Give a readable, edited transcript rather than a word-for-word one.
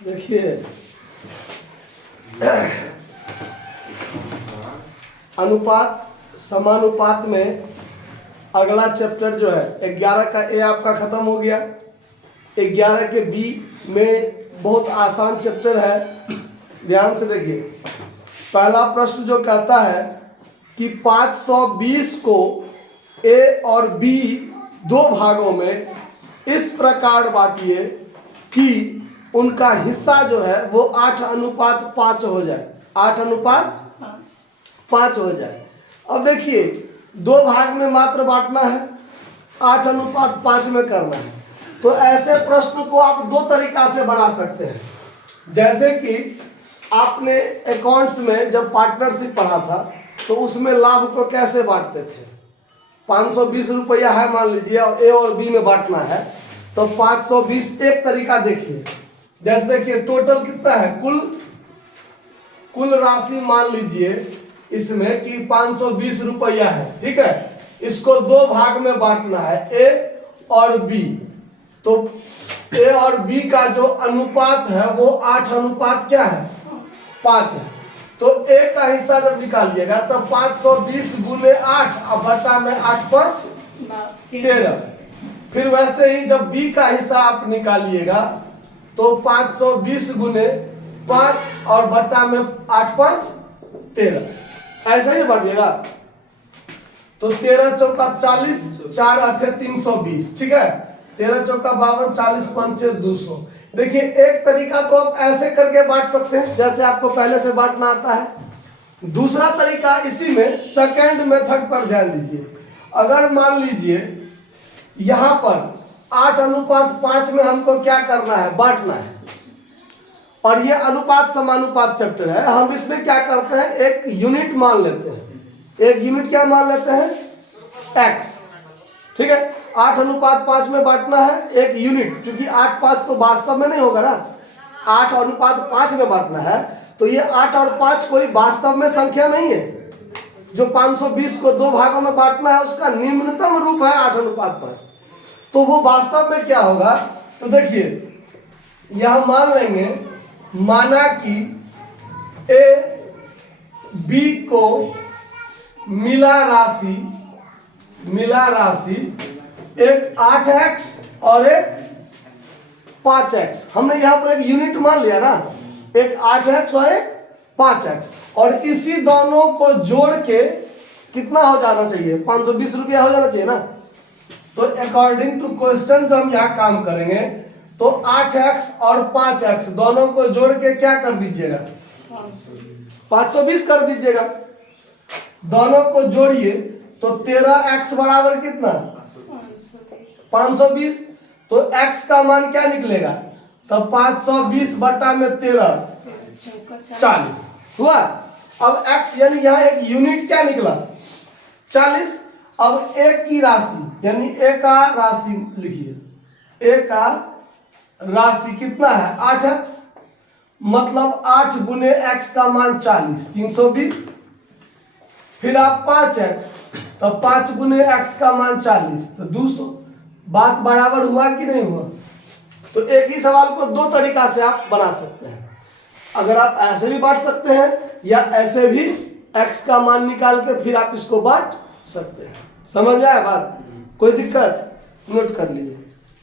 देखिए अनुपात समानुपात में अगला चैप्टर जो है 11 का ए आपका खत्म हो गया। 11 के बी में बहुत आसान चैप्टर है, ध्यान से देखिए। पहला प्रश्न जो कहता है कि 520 को ए और बी दो भागों में इस प्रकार बांटिए कि उनका हिस्सा जो है वो 8:5 हो जाए, 8:5 हो जाए। अब देखिए दो भाग में मात्र बांटना है, 8:5 में करना है। तो ऐसे प्रश्न को आप दो तरीका से बना सकते हैं। जैसे कि आपने अकाउंट्स में जब पार्टनरशिप पढ़ा था तो उसमें लाभ को कैसे बांटते थे। 520 रुपया है मान लीजिए और ए और बी में बांटना है, तो 520 एक तरीका देखिए। जैसे देखिए टोटल कितना है, कुल राशि मान लीजिए इसमें कि 520 रुपया है, ठीक है। इसको दो भाग में बांटना है, ए और बी। तो ए और बी का जो अनुपात है वो 8:5 है। तो ए का हिस्सा जब निकालिएगा तो 520 गुने 8 और बटा में 8×5 13। फिर वैसे ही जब बी का हिस्सा आप निकालिएगा तो 520 गुने 5 और बटा में 8×5 13, ऐसा ही बांटिएगा। तो 13 चौका 40, 4 8 320, ठीक है। 13 चौका 52, 40 5 200। देखिए एक तरीका तो आप ऐसे करके बांट सकते हैं जैसे आपको पहले से बांटना आता है। दूसरा तरीका इसी में सेकंड मेथड पर ध्यान दीजिए। अगर मान लीजिए यहां पर 8:5 में हमको क्या करना है, बांटना है, और ये अनुपात समानुपात चैप्टर है। हम इसमें क्या करते हैं, एक यूनिट मान लेते हैं। एक यूनिट क्या मान लेते हैं, x, ठीक है। 8:5 में बांटना है एक यूनिट, क्योंकि 8:5 तो वास्तव में नहीं होगा ना, 8:5 में बांटना है। तो ये 8 और 5 कोई वास्तव में संख्या नहीं है। जो 520 को दो भागों में बांटना है उसका निम्नतम रूप है 8:5। तो वो वास्तव में क्या होगा, तो देखिए यहां मान लेंगे, माना कि ए बी को मिला राशि एक 8x और एक 5x। हमने यहां पर एक यूनिट मान लिया ना, एक 8x और एक 5x, और इसी दोनों को जोड़ के कितना हो जाना चाहिए, 520 रुपया हो जाना चाहिए ना। तो अकॉर्डिंग टू क्वेश्चन जो हम यहाँ काम करेंगे तो 8x और 5x दोनों को जोड़ के क्या कर दीजिएगा, 520 कर दीजिएगा। दोनों को जोड़िए तो 13x बराबर कितना, 520। तो x का मान क्या निकलेगा, तो 520 बटा में 13 40 हुआ। अब x यानी यहाँ एक यूनिट क्या निकला, 40। अब एक की राशि यानी ए का राशि लिखिए, ए का राशि कितना है 8x, मतलब 8 गुने x का मान 40, 320। फिर आप 5x, तो 5 गुने x का मान 40, तो 200। बात बराबर हुआ कि नहीं हुआ। तो एक ही सवाल को दो तरीका से आप बना सकते हैं। अगर आप ऐसे भी बांट सकते हैं या ऐसे भी x का मान निकाल के फिर आप इसको बांट सकते हैं। समझ में आया बात, कोई दिक्कत, नोट कर लीजिए।